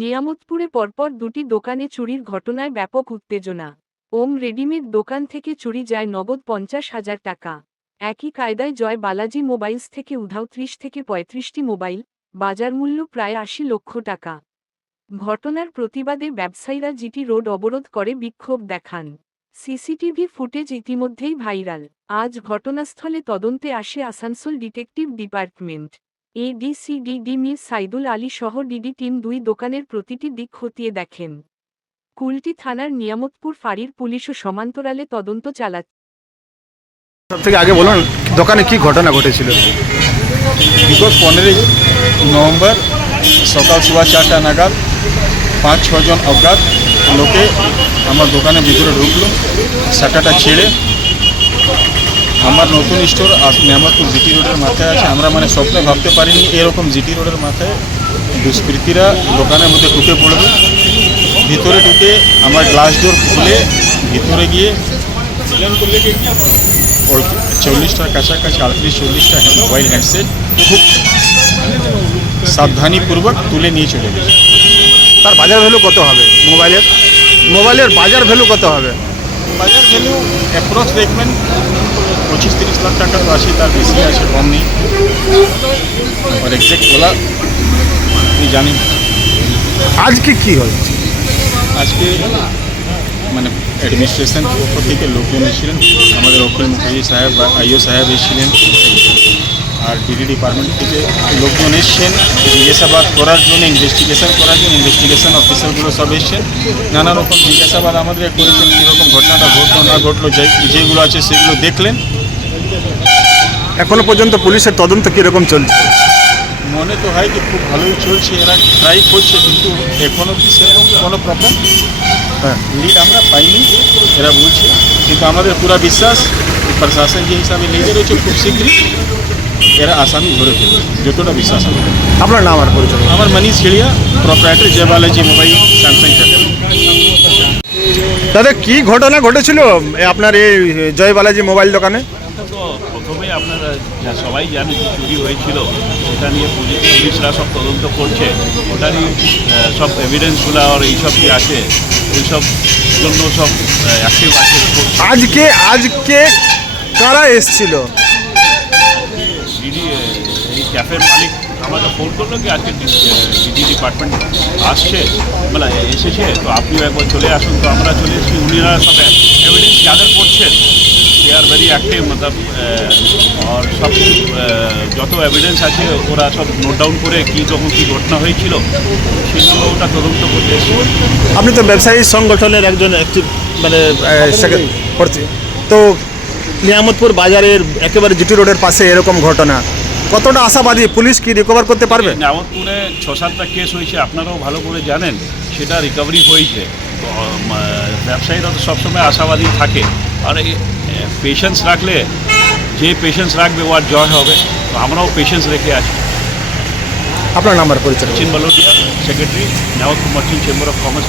নিয়ামতপুরে পরপর দুটি দোকানে চুরির ঘটনায় ব্যাপক উত্তেজনা। ওম রেডিমেড দোকান থেকে চুরি যায় নগদ 50,000 টাকা। একই কায়দায় জয় বালাজি মোবাইলস থেকে উধাও 30 থেকে 35টি মোবাইল, বাজার মূল্য প্রায় 80 লক্ষ টাকা। ঘটনার প্রতিবাদে ব্যবসায়ীরা জিটি রোড অবরোধ করে বিক্ষোভ দেখান। সিসিটিভি ফুটেজ ইতিমধ্যেই ভাইরাল। আজ ঘটনাস্থলে তদন্তে আসে আসানসোল ডিটেকটিভ ডিপার্টমেন্ট। এডিসিডি মীর সাইদুল আলী সহ ডিডি টিম দুই দোকানের প্রতিটি দিক খতিয়ে দেখেন। কুলটি থানার নিয়ামতপুর ফাঁড়ির পুলিশও সমান্তরালে তদন্ত চালাচ্ছে। সব থেকে আগে বলুন দোকানে কি ঘটনা ঘটেছিল। বিগত 15 নভেম্বর সকাল সোয়া 4টা নাগাদ 5-6 জন অজ্ঞাত লোকে আমার দোকানের ভিতরে ঢুকলো, শাটারটা ছেড়ে। আমার নতুন স্টোর নিয়ামতপুর জিটি রোডের মাথায় আছে। আমরা স্বপ্নে ভাবতে পারিনি এরকম জিটি রোডের মাথায় দুষ্কৃতীরা দোকানের মধ্যে ঢুকে পড়বে। ভিতরে ঢুকে আমার গ্লাস ডোর খুলে ভিতরে গিয়ে 40টার কাছাকাছি 38-40টা মোবাইল হ্যান্ডসেট খুব সাবধানীপূর্বক তুলে নিয়ে চলে গেছে। তার বাজার ভ্যালু কত হবে? মোবাইলের বাজার ভ্যালু কত হবে? বাজার ভ্যালু অ্যাপ্রক্স দেখবেন 25-30 লাখ টাকা তো আছে, তার বেশি আছে, কম নেই। আর এক্সাক্ট বলা আপনি জানেন। আজকে কি হল? আজকে অ্যাডমিনিস্ট্রেশন পক্ষ থেকে লোকজন এসেছিলেন, আমাদের অখিল মুখার্জি সাহেব বা আইও সাহেব এসেছিলেন, আর ডিডি ডিপার্টমেন্ট থেকে লোকজন এসছেন জিজ্ঞাসাবাদ করার জন্য, ইনভেস্টিগেশন করার জন্য। ইনভেস্টিগেশন অফিসারগুলো সব এসছেন, নানা রকম জিজ্ঞাসাবাদ আমাদের করেছেন, কীরকম ঘটনাটা ঘটলো না ঘটলো, যেগুলো আছে সেগুলো দেখলেন। এখনো পর্যন্ত পুলিশের তদন্ত কীরকম চলছে? মনে তো হয় যে খুব ভালোই চলছে, এরা ট্রাই করছে, কিন্তু এখনও কি সেরকম কোনো প্রপার লিড আমরা পাইনি। এরা বলছে, কিন্তু আমাদের পুরা বিশ্বাস প্রশাসন যে হিসাবে লেগে রয়েছে খুব শীঘ্রই এরা আসামি ধরে ফেলবে, যতটা বিশ্বাস আমাদের। আপনার নাম আর পরিচয়? আমার মনীষ ছেড়িয়া, প্রোপ্রাইটার জয় বালাজি মোবাইল স্যামসাং ক্যাফে। দাদা কি ঘটনা ঘটেছিল আপনার এই জয় বালাজি মোবাইল দোকানে? তো প্রথমেই আপনারা সবাই জানে যে চুরি হয়েছিল, সেটা নিয়ে পুলিশরা সব তদন্ত করছে। ওটারই সব এভিডেন্সগুলো আর এইসব কি আছে ওইসব জন্য সব অ্যাক্টিভ আছে। আজকে কারা এসছিল? ডিডি এই ক্যাফের মালিক আমাকে ফোন করলো কি আজকে ডিডি ডিপার্টমেন্ট আসছে, এসেছে, তো আপনিও একবার চলে আসুন। তো আমরা চলে এসেছি, উনিরা সব এভিডেন্স গ্যাদার করছেন। দে আর ভেরি অ্যাক্টিভ, আর সব কিছু যত এভিডেন্স আছে ওরা সব নোট ডাউন করে যখন কী ঘটনা হয়েছিল সেগুলো ওটা তদন্ত করতে এসেছে। আপনি তো ব্যবসায়ী সংগঠনের একজন অ্যাক্টিভ তো নিয়ামতপুর বাজারের একেবারে জিটি রোডের পাশে এরকম ঘটনা, কতটা আশাবাদী পুলিশ কি রিকভার করতে পারবে? নিয়ামতপুরে 6-7টা কেস হয়েছে, আপনারাও ভালো করে জানেন, সেটা রিকভারি হয়েছে। ব্যবসায়ীরা তো সবসময় আশাবাদী থাকে, আর এই পেশেন্স রাখলে যে পেশেন্স রাখবে ও আর জয় হবে। তো আমরাও পেশেন্স রেখে আছি। আপনার নাম্বার পরিচয়? Sachin Balotia, secretary, Niyamatpur merchant chamber of commerce.